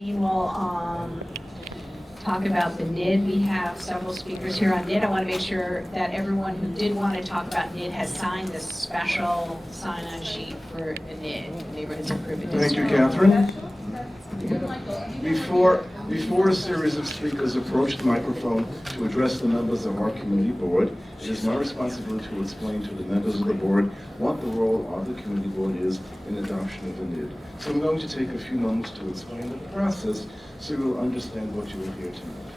We will talk about the NID. We have several speakers here on NID. I want to make sure that everyone who did want to talk about NID has signed this special sign-on sheet for the NID, Neighborhoods Improvement Thank District. you, Catherine. Before a series of speakers approach the microphone to address the members of our community board, it is my responsibility to explain to the members of the board what the role of the community board is in adoption of the NID. So I'm going to take a few moments to explain the process so you will understand what you will hear tonight.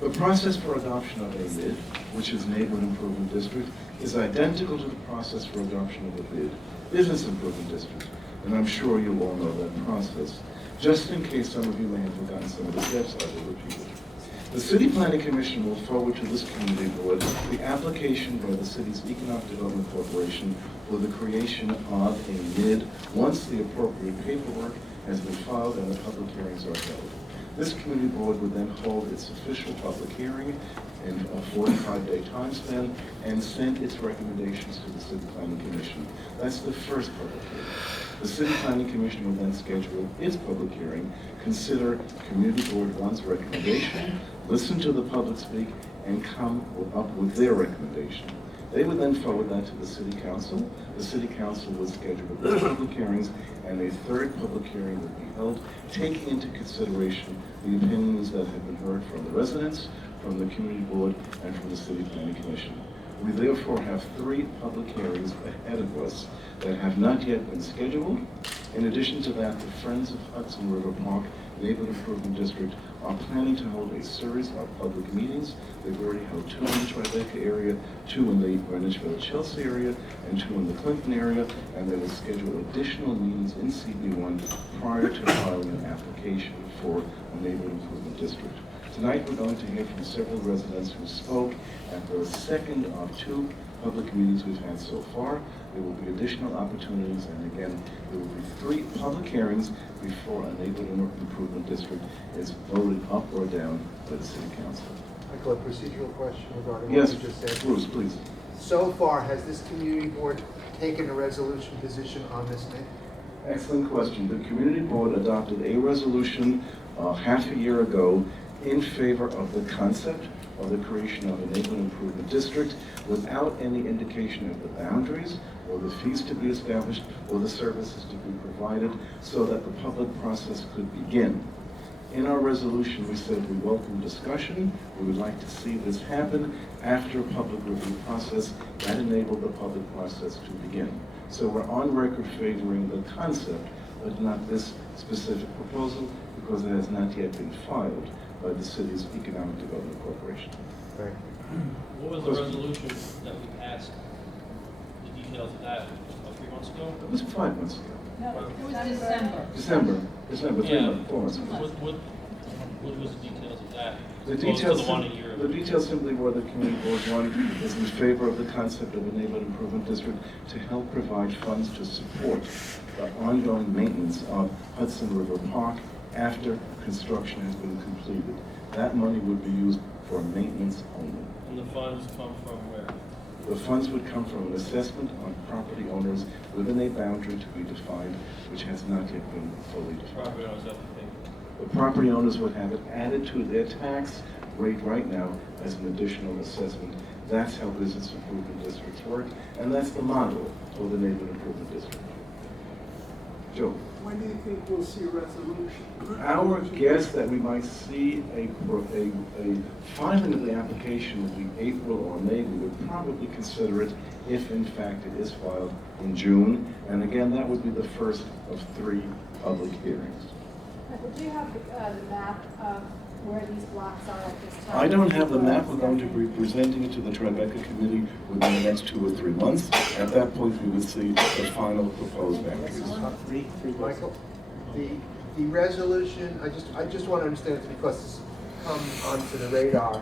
The process for adoption of a NID, which is Neighborhood Improvement District, is identical to the process for adoption of a BID, Business Improvement District, and I'm sure you all know that process. Just in case some of you may have forgotten some of the steps, I will repeat it. The City Planning Commission will forward to this community board the application by the city's Economic Development Corporation for the creation of a NID once the appropriate paperwork has been filed and the public hearings are held. This community board would then hold its official public hearing in a 45-day time span and send its recommendations to the City Planning Commission. That's the first public hearing. The City Planning Commission will then schedule its public hearing, consider Community Board 1's recommendation, listen to the public speak, and come up with their recommendation. They would then forward that to the City Council. The City Council would schedule the public hearings, and a third public hearing would be held, taking into consideration the opinions that have been heard from the residents, from the Community Board, and from the City Planning Commission. We therefore have 3 public hearings ahead of us that have not yet been scheduled. In addition to that, the Friends of Hudson River Park Neighborhood Improvement District are planning to hold a series of public meetings. They've already held 2 in the Tribeca area, 2 in the Greenwich Village-Chelsea area, and 2 in the Clinton area, and they will schedule additional meetings in CB1 prior to filing an application for a neighborhood improvement district. Tonight we're going to hear from several residents who spoke at the second of 2 public meetings we've had so far. There will be additional opportunities, and again, there will be 3 public hearings before a neighborhood improvement district is voted up or down by the City Council. Michael, a procedural question regarding what Yes, you just said. Bruce, please. So far, has this community board taken a resolution position on this thing? Excellent question. The community board adopted a resolution half a year ago in favor of the concept of the creation of a neighborhood improvement district without any indication of the boundaries or the fees to be established or the services to be provided so that the public process could begin. In our resolution, we said we welcome discussion. We would like to see this happen after a public review process that enabled the public process to begin. So we're on record favoring the concept, but not this specific proposal because it has not yet been filed by the city's Economic Development Corporation. Right. What was the resolution that we passed? The details of that, about 3 months ago? It was 5 months ago. No, it was December. December, 4 months ago. What was the details of that? The Opposed to details, the one a year ago? the details simply were the community board 1 is in favor of the concept of a neighborhood improvement district to help provide funds to support the ongoing maintenance of Hudson River Park after construction has been completed. That money would be used for maintenance only. And the funds come from where? The funds would come from an assessment on property owners within a boundary to be defined, which has not yet been fully defined. Property owners have to pay. The property owners would have it added to their tax rate right now as an additional assessment. That's how business improvement districts work, and that's the model for the neighborhood improvement district. Joe? When do you think we'll see a resolution? Our guess that we might see a filing of the application would be April or May. We would probably consider it if in fact it is filed in June. And again, that would be the first of 3 public hearings. Do you have the map of where these blocks are at this time? I don't have the map. We're going to be presenting it to the Tribeca Committee within the next 2 or 3 months. At that point, we would see the final proposed boundaries. Michael, the resolution, I just want to understand it because it's come onto the radar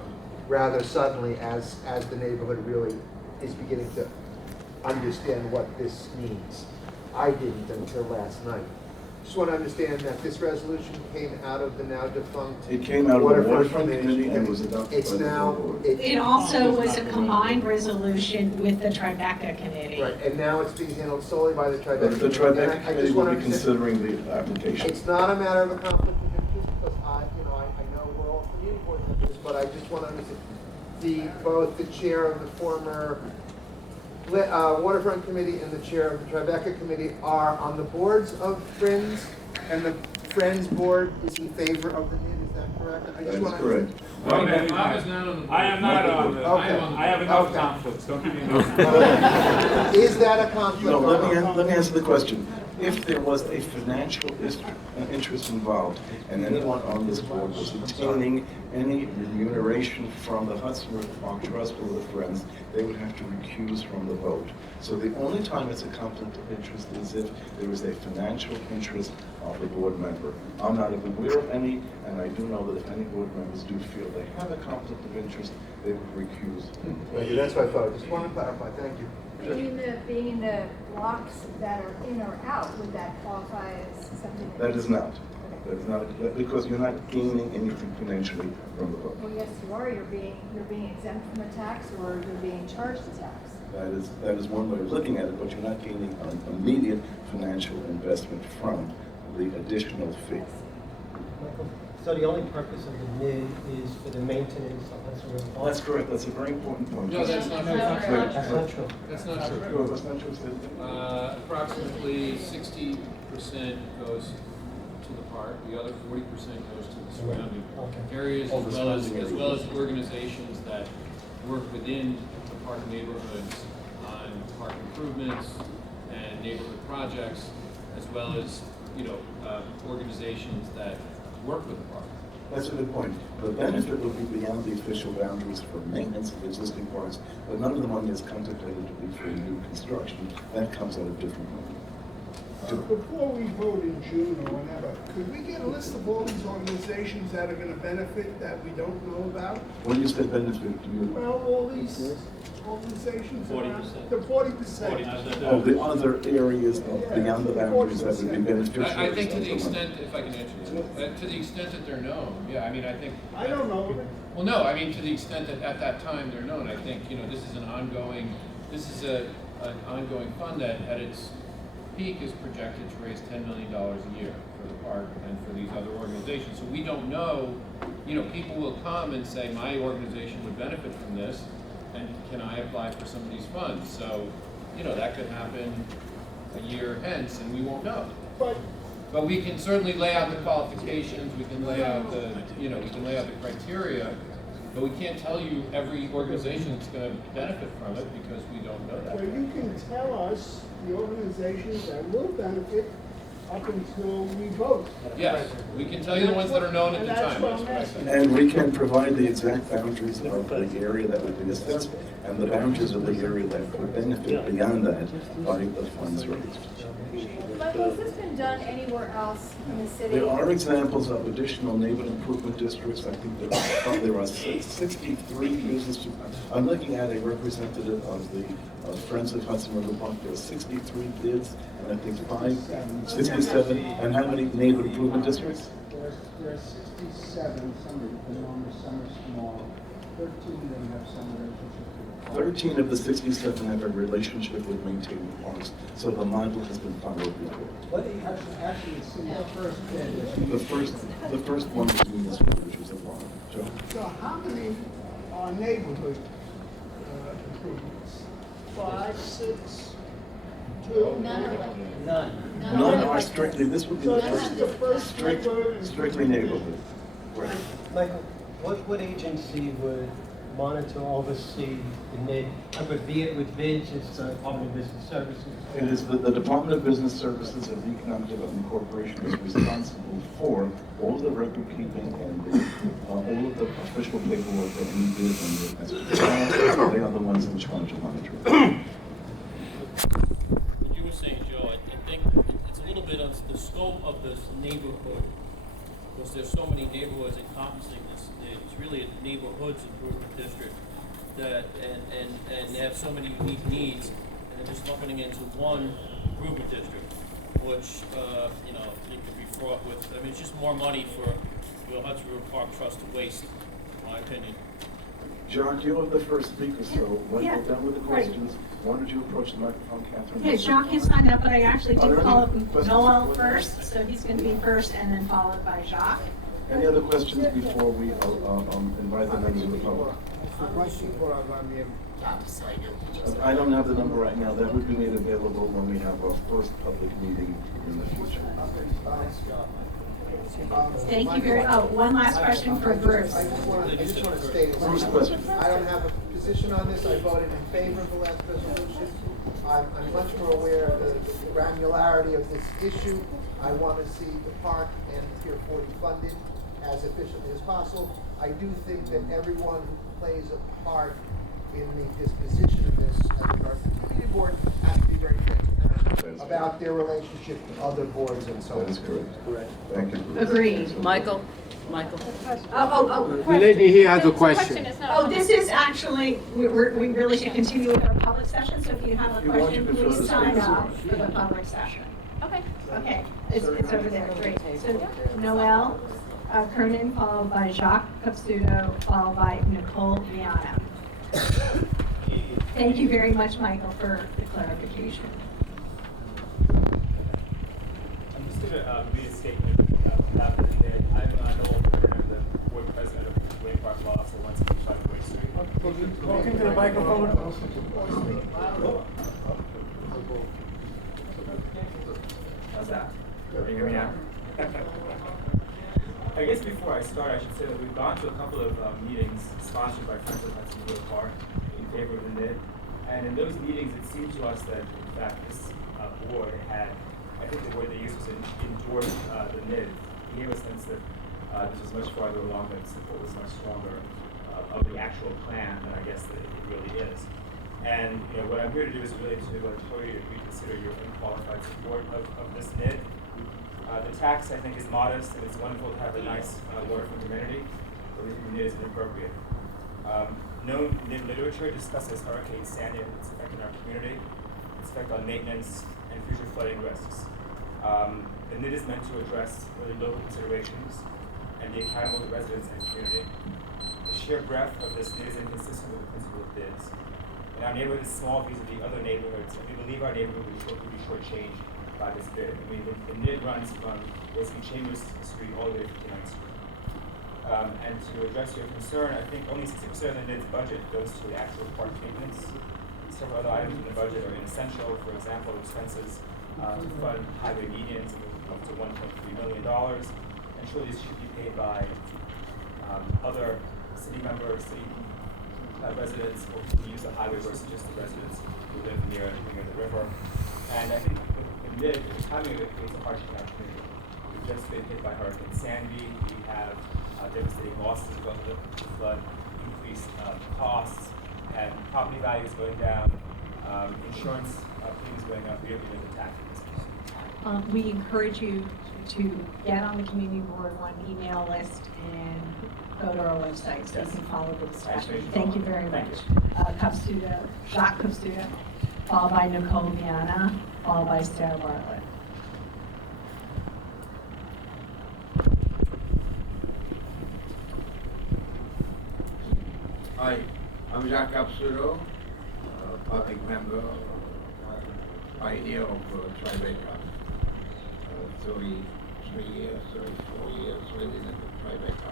rather suddenly as the neighborhood really is beginning to understand what this means. I didn't until last night. Just want to understand that this resolution came out of the now defunct. It came out of the Waterfront Committee and was adopted It's by the now. board. It also was a combined resolution with the Tribeca Committee. Right, and now it's being handled solely by the Tribeca. The Tribeca And I Committee just will want be to understand, considering the application. it's not a matter of a conflict of interest? both the chair of the former Waterfront Committee and the chair of the Tribeca Committee are on the boards of Friends, and the Friends board is in favor of the NID, is that correct? I That just is wanna- correct. I was not on the board. I am not on this. Okay. I have enough Okay. conflicts, don't give me enough. Is that a conflict? No, or let me answer the question. If there was a financial interest involved, and anyone on this board was obtaining any remuneration from the Hudson River Park Trust or the Friends, they would have to recuse from the vote. So the only time it's a conflict of interest is if there is a financial interest of the board member. I'm not aware of any, and I do know that if any board members do feel they have a conflict of interest, they would recuse. Thank you, that's what I thought, just want to clarify, thank you. Being in the blocks that are in or out, would that qualify as something? That is not. That is not, because you're not gaining anything financially from the vote. Well, yes, you are, you're being exempt from a tax, or you're being charged a tax. That is one way of looking at it, but you're not gaining an immediate financial investment from the additional fee. So the only purpose of the NID is for the maintenance of Hudson River Park? That's correct, that's a very important point. No, that's not true. That's not true. That's not true. Sure, that's not true, Sid. Approximately 60% goes to the park, the other 40% goes to the surrounding Okay. areas, All the surrounding as well as areas. organizations that work within the park neighborhoods on park improvements and neighborhood projects, as well as, organizations that work with the park. That's a good point. The benefit would be beyond the official boundaries for maintenance of existing parks, but none of the money is contemplated to be for new construction. That comes out of different money. Before we vote in June or whenever, could we get a list of all these organizations that are gonna benefit that we don't know about? When you say benefit, do you, Well, all these organizations. 40%. The 40%. 40%. oh, the other areas beyond the boundaries that would be beneficial? I think to of the money. extent, if I can answer that, to the extent that they're known, yeah, I mean, I think. I don't know. Well, no, I mean, to the extent that at that time they're known, I think, this is an ongoing fund that at its peak is projected to raise $10 million a year for the park and for these other organizations. So we don't know, people will come and say, my organization would benefit from this, and can I apply for some of these funds? So, that could happen a year hence, and we won't know. But we can certainly lay out the qualifications, we can lay out the criteria, but we can't tell you every organization that's gonna benefit from it because we don't know that. Well, you can tell us the organizations that will benefit up until we vote. Yes, we can tell you the ones that are known at the time, that's what I said. And we can provide the exact boundaries of the area that would be assessed and the boundaries of the area that would benefit beyond that by the funds raised. Michael, has this been done anywhere else in the city? There are examples of additional neighborhood improvement districts. I think there are 63 businesses. I'm looking at a representative of the Friends of Hudson River Park. There are 63 bids, and I think 67. And how many neighborhood improvement districts? There are 67, some are enormous, some are small. 13 of them have some relationship to the park. 13 of the 67 have a relationship with maintaining parks, so the model has been followed before. What actually, it's in the first bid. The first one is municipal, which was a law. Joe? So how many are neighborhood improvements? 5, 6, 2? None of them. None. None are strictly, this would be So the this is the first neighborhood. strictly neighborhood. Right. Michael, what agency would monitor, oversee the NID? With bids, it's the Department of Business Services? It is the Department of Business Services and the Economic Development Corporation is responsible for all of the record keeping and all of the official paperwork that we did and they are the ones in charge of monitoring. What you were saying, Joe, I think it's a little bit on the scope of this neighborhood, because there's so many neighborhoods encompassing this. It's really a neighborhoods improvement district that, and they have so many unique needs, and they're just looking into one improvement district, which, it could be fraught with, it's just more money for the Hudson River Park Trust to waste, in my opinion. Jacques, you are the first speaker, so when Yeah, we're done with the right. questions, why don't you approach the microphone, Catherine? Okay, Jacques is signed up, but I actually did Are there call any up questions? Noel first, so he's going to be first and then followed by Jacques. Any other questions before we invite the members of the public? I don't have the number right now. That would be made available when we have our first public meeting in the future. Thank you very, oh, one last question for Bruce. I just want to state, Bruce, question. I don't have a position on this. I voted in favor of the last resolution. I'm much more aware of the granularity of this issue. I want to see the park and Pier 40 funded as efficiently as possible. I do think that everyone who plays a part in the disposition of this as regards to the community board has to be very transparent about their relationship with other boards and so on. That is correct. Thank you, Bruce. Agreed. Michael. Oh, The lady here has a question. Oh, this is actually, we really should continue with our public session, so if you have a You want question, to prefer please the sign speakers? up for the public session. Okay. Okay, it's over there, great. So Noel Kernan, followed by Jacques Capsuto, followed by Nicole Viana. Thank you very much, Michael, for the clarification. I'm just going to read a statement about the bid. I'm Noel Kernan, I'm the board president of BatteryPark Law, so 165 Wake Street. Talking to the microphone. How's that? Can you hear me now? I guess before I start, I should say that we've gone to a couple of meetings sponsored by Friends of Hudson River Park in favor of the NID. And in those meetings, it seemed to us that, in fact, this board had, I think the word they used was endorsed the NID. It gave a sense that this was much farther along, that support was much stronger of the actual plan than I guess that it really is. And what I'm here to do is really to totally reconsider your unqualified support of this NID. The tax, I think, is modest, and it's wonderful to have a nice waterfront amenity, but we think the NID is inappropriate. Known NID literature discusses Hurricane Sandy and its effect on our community, its effect on maintenance, and future flooding risks. The NID is meant to address really local considerations and be accountable to residents and community. The sheer breadth of this NID is inconsistent with the principle of bids. And our neighborhood is small vis-a-vis other neighborhoods, and we believe our neighborhood will be shortchanged by this bid. I mean, the NID runs from basically Chambers Street all the way to 59th Street. And to address your concern, I think only 60% of the NID's budget goes to the actual park maintenance. Several other items in the budget are inessential. For example, expenses to fund highway medians up to $1.3 million. And sure, these should be paid by other city members, city residents who use the highway versus just the residents who live near the river. And I think the NID, the timing of it creates a hardship in our community. We've just been hit by Hurricane Sandy. We have devastating losses because of the flood, increased costs, and property values going down, insurance premiums going up. We have been attacking this. We encourage you to get on the community board one email list and go to our website so you can follow the discussion. Thank you very much. Jacques Capsuto, followed by Nicole Viana, followed by Sarah Bartlett. Hi, I'm Jacques Capsuto, public member, pioneer of Tribeca. 33 years, 34 years living in Tribeca.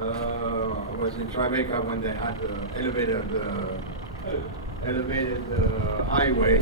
I was in Tribeca when they had elevated highway